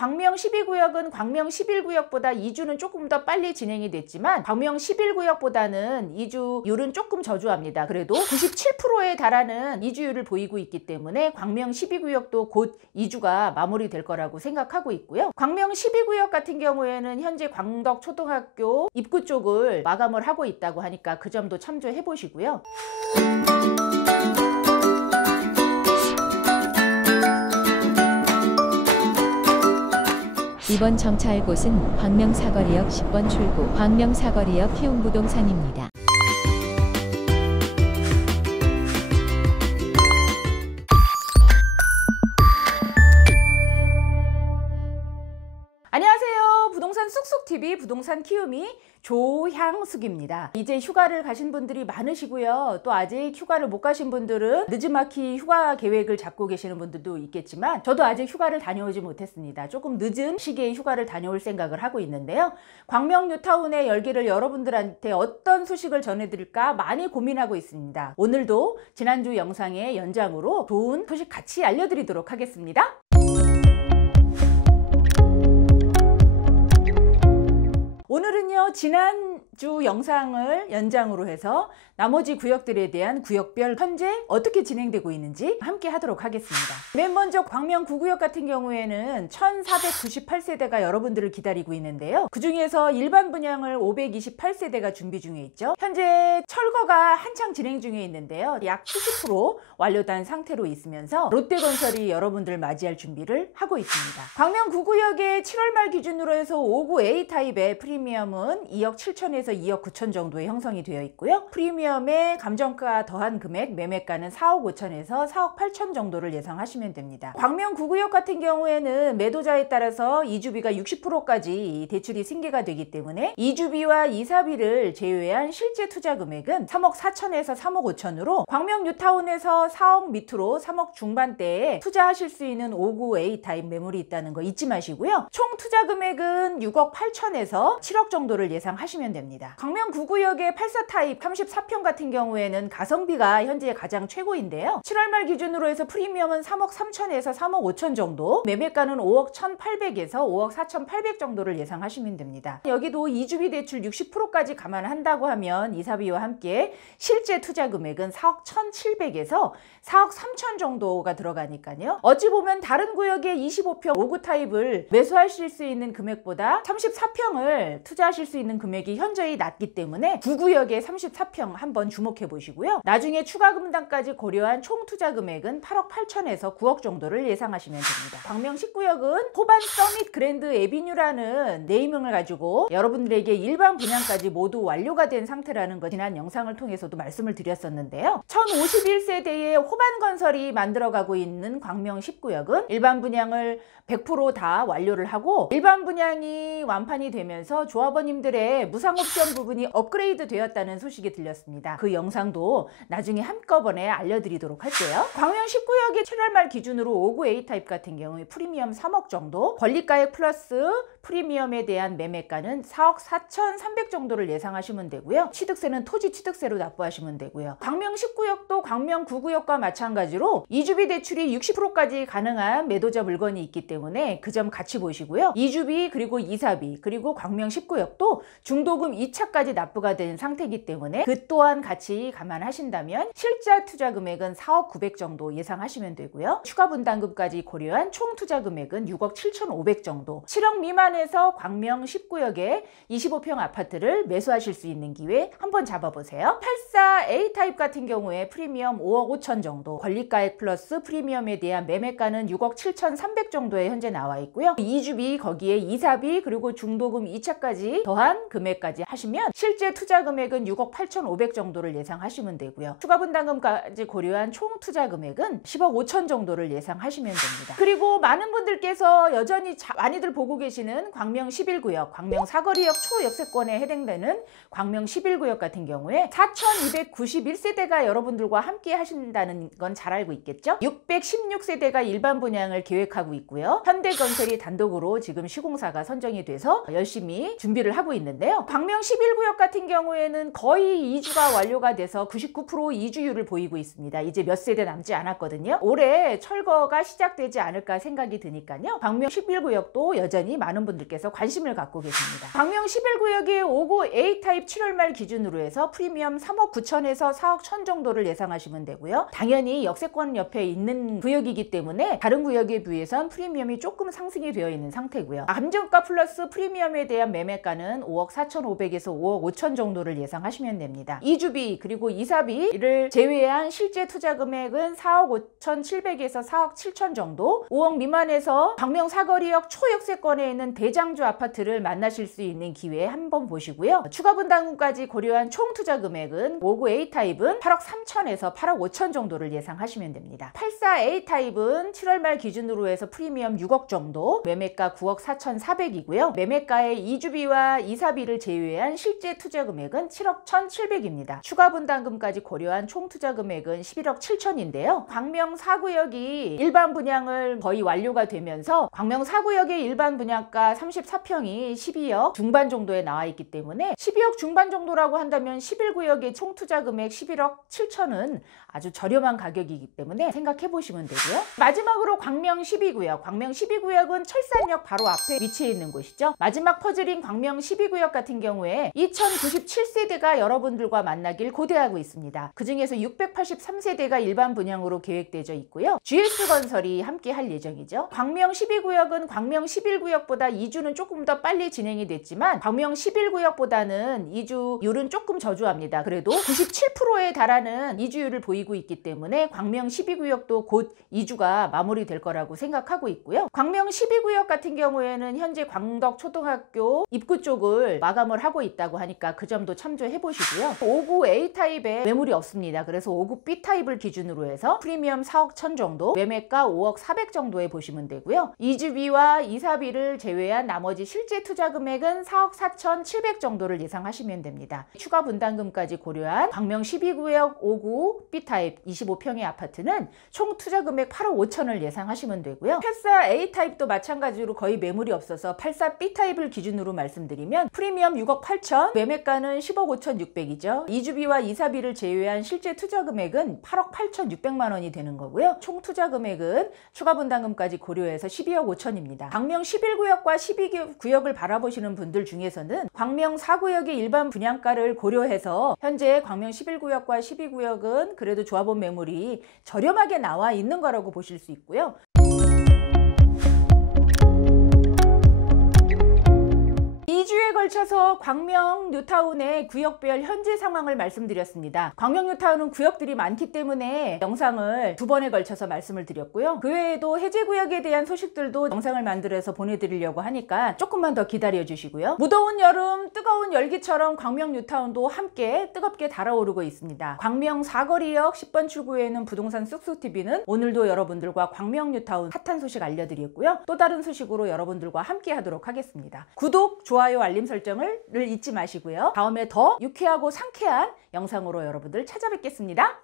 광명 12구역은 광명 11구역보다 이주는 조금 더 빨리 진행이 됐지만 광명 11구역보다는 이주율은 조금 저조합니다. 그래도 97%에 달하는 이주율을 보이고 있기 때문에 광명 12구역도 곧 이주가 마무리될 거라고 생각하고 있고요. 광명 12구역 같은 경우에는 현재 광덕초등학교 입구 쪽을 마감을 하고 있다고 하니까 그 점도 참조해 보시고요. 이번 정차할 곳은 광명 사거리역 10번 출구 광명 사거리역 키움부동산입니다. 안녕하세요. 부동산 쑥쑥TV 부동산 키우미 조향숙입니다. 이제 휴가를 가신 분들이 많으시고요. 또 아직 휴가를 못 가신 분들은 늦지막히 휴가 계획을 잡고 계시는 분들도 있겠지만 저도 아직 휴가를 다녀오지 못했습니다. 조금 늦은 시기에 휴가를 다녀올 생각을 하고 있는데요. 광명 뉴타운의 열기를 여러분들한테 어떤 소식을 전해드릴까 많이 고민하고 있습니다. 오늘도 지난주 영상의 연장으로 좋은 소식 같이 알려드리도록 하겠습니다. 오늘은요, 지난주 영상을 연장으로 해서 나머지 구역들에 대한 구역별 현재 어떻게 진행되고 있는지 함께 하도록 하겠습니다. 맨 먼저 광명 9구역 같은 경우에는 1498세대가 여러분들을 기다리고 있는데요. 그 중에서 일반 분양을 528세대가 준비 중에 있죠. 현재 철거가 한창 진행 중에 있는데요. 약 70% 완료된 상태로 있으면서 롯데건설이 여러분들 맞이할 준비를 하고 있습니다. 광명 9구역의 7월 말 기준으로 해서 59 A타입의 프리미엄은 2억 7천에서 2억 9천 정도에 형성이 되어 있고요. 프리미엄의 감정가 더한 금액 매매가는 4억 5천에서 4억 8천 정도를 예상하시면 됩니다. 광명 9구역 같은 경우에는 매도자에 따라서 이주비가 60%까지 대출이 승계가 되기 때문에 이주비와 이사비를 제외한 실제 투자 금액은 3억 4천에서 3억 5천으로 광명 뉴타운에서 4억 밑으로 3억 중반대에 투자하실 수 있는 59 A타입 매물이 있다는 거 잊지 마시고요. 총 투자 금액은 6억 8천에서 7억 정도를 예상하시면 됩니다. 광명 9구역의 84타입 34평 같은 경우에는 가성비가 현재 가장 최고인데요. 7월 말 기준으로 해서 프리미엄은 3억 3천에서 3억 5천 정도, 매매가는 5억 1,800에서 5억 4,800 정도를 예상하시면 됩니다. 여기도 이주비 대출 60%까지 감안한다고 하면 이사비와 함께 실제 투자 금액은 4억 1,700에서 4억 3천 정도가 들어가니까요. 어찌 보면 다른 구역의 25평 5구 타입을 매수하실 수 있는 금액보다 34평을 투자하실 수 있는 금액이 현저히 낮기 때문에 9구역의 34평 한번 주목해 보시고요. 나중에 추가 분담까지 고려한 총 투자 금액은 8억 8천에서 9억 정도를 예상하시면 됩니다. 광명 10구역은 호반 서밋 그랜드 에비뉴라는 네이밍을 가지고 여러분들에게 일반 분양까지 모두 완료가 된 상태라는 거 지난 영상을 통해서도 말씀을 드렸었는데요. 1051세대의 호반건설이 만들어가고 있는 광명 10구역은 일반 분양을 100% 다 완료를 하고 일반 분양이 완판이 되면서 조합원님들의 무상옵션 부분이 업그레이드 되었다는 소식이 들렸습니다. 그 영상도 나중에 한꺼번에 알려드리도록 할게요. 광명 10구역의 7월 말 기준으로 59 A타입 같은 경우에 프리미엄 3억 정도, 권리가액 플러스 프리미엄에 대한 매매가는 4억 4,300 정도를 예상하시면 되고요. 취득세는 토지 취득세로 납부하시면 되고요. 광명 10구역도 광명 9구역과 마찬가지로 이주비 대출이 60%까지 가능한 매도자 물건이 있기 때문에 그 점 같이 보시고요. 이주비 그리고 이사비 그리고 광명 10구역도 중도금 2차까지 납부가 된 상태이기 때문에 그 또한 같이 감안하신다면 실제 투자 금액은 4억 900 정도 예상하시면 되고요. 추가 분담금까지 고려한 총 투자 금액은 6억 7,500 정도, 7억 미만에서 광명 10구역에 25평 아파트를 매수하실 수 있는 기회 한번 잡아보세요. 84 A타입 같은 경우에 프리미엄 5억 5천 정도, 권리가액 플러스 프리미엄에 대한 매매가는 6억 7,300 정도에 현재 나와 있고요. 이주비 거기에 이사비 그리고 중도금 2차까지 더한 금액까지 하시면 실제 투자 금액은 6억 8,500 정도를 예상하시면 되고요. 추가 분담금까지 고려한 총 투자 금액은 10억 5천 정도를 예상하시면 됩니다. 그리고 많은 분들께서 여전히 많이들 보고 계시는 있는 광명 11구역, 광명 사거리역 초역세권에 해당되는 광명 11구역 같은 경우에 4,291세대가 여러분들과 함께 하신다는 건 잘 알고 있겠죠? 616세대가 일반 분양을 계획하고 있고요. 현대건설이 단독으로 지금 시공사가 선정이 돼서 열심히 준비를 하고 있는데요. 광명 11구역 같은 경우에는 거의 이주가 완료가 돼서 99% 이주율을 보이고 있습니다. 이제 몇 세대 남지 않았거든요. 올해 철거가 시작되지 않을까 생각이 드니까요. 광명 11구역도 여전히 많은 분들께서 관심을 갖고 계십니다. 광명 11구역의 5구 A타입 7월 말 기준으로 해서 프리미엄 3억 9천에서 4억 1천 정도를 예상하시면 되고요. 당연히 역세권 옆에 있는 구역이기 때문에 다른 구역에 비해선 프리미엄이 조금 상승이 되어 있는 상태고요. 감정가 플러스 프리미엄에 대한 매매가는 5억 4,500에서 5억 5천 정도를 예상하시면 됩니다. 이주비 그리고 이사비를 제외한 실제 투자 금액은 4억 5,700에서 4억 7천 정도, 5억 미만에서 광명 사거리역 초역세권에 있는 대장주 아파트를 만나실 수 있는 기회에 한번 보시고요. 추가 분담금까지 고려한 총 투자 금액은 5구 A타입은 8억 3천에서 8억 5천 정도를 예상하시면 됩니다. 84 A타입은 7월 말 기준으로 해서 프리미엄 6억 정도, 매매가 9억 4,400이고요. 매매가의 이주비와 이사비를 제외한 실제 투자 금액은 7억 1,700입니다. 추가 분담금까지 고려한 총 투자 금액은 11억 7천인데요. 광명 4구역이 일반 분양을 거의 완료가 되면서 광명 4구역의 일반 분양가 34평이 12억 중반 정도에 나와 있기 때문에 12억 중반 정도라고 한다면 11구역의 총 투자 금액 11억 7천은 아주 저렴한 가격이기 때문에 생각해 보시면 되고요. 마지막으로 광명 12구역. 광명 12구역은 철산역 바로 앞에 위치해 있는 곳이죠. 마지막 퍼즐인 광명 12구역 같은 경우에 2097세대가 여러분들과 만나길 고대하고 있습니다. 그 중에서 683세대가 일반 분양으로 계획되어 있고요. GS건설이 함께 할 예정이죠. 광명 12구역은 광명 11구역보다 이주는 조금 더 빨리 진행이 됐지만 광명 11구역보다는 이주율은 조금 저조합니다. 그래도 97%에 달하는 이주율을 보이고 있기 때문에 광명 12구역도 곧 이주가 마무리될 거라고 생각하고 있고요. 광명 12구역 같은 경우에는 현재 광덕초등학교 입구 쪽을 마감을 하고 있다고 하니까 그 점도 참조해 보시고요. 5구 A타입에 매물이 없습니다. 그래서 5구 B타입을 기준으로 해서 프리미엄 4억 1천 정도, 매매가 5억 400 정도에 보시면 되고요. 이주비와 이사비를 제외한 나머지 실제 투자 금액은 4억 4,700 정도를 예상하시면 됩니다. 추가 분담금까지 고려한 광명 12구역 5구 B타입 25평의 아파트는 총 투자 금액 8억 5천을 예상하시면 되고요. 84 A타입도 마찬가지로 거의 매물이 없어서 84 B타입을 기준으로 말씀드리면 프리미엄 6억 8천, 매매가는 10억 5,600이죠. 이주비와 이사비를 제외한 실제 투자 금액은 8억 8,600만 원이 되는 거고요. 총 투자 금액은 추가 분담금까지 고려해서 12억 5천입니다. 광명 11구역과 12구역을 바라보시는 분들 중에서는 광명 4구역의 일반 분양가를 고려해서 현재 광명 11구역과 12구역은 그래도 조합원 매물이 저렴하게 나와 있는 거라고 보실 수 있고요. 2주에 걸쳐서 광명 뉴타운의 구역별 현재 상황을 말씀드렸습니다. 광명 뉴타운은 구역들이 많기 때문에 영상을 2번에 걸쳐서 말씀을 드렸고요. 그 외에도 해제구역에 대한 소식들도 영상을 만들어서 보내드리려고 하니까 조금만 더 기다려 주시고요. 무더운 여름 뜨거운 열기처럼 광명 뉴타운도 함께 뜨겁게 달아오르고 있습니다. 광명 사거리역 10번 출구에는 부동산 쑥쑥TV는 오늘도 여러분들과 광명 뉴타운 핫한 소식 알려드렸고요. 또 다른 소식으로 여러분들과 함께 하도록 하겠습니다. 구독, 좋아요, 알림 설정을 잊지 마시고요. 다음에 더 유쾌하고 상쾌한 영상으로 여러분들 찾아뵙겠습니다.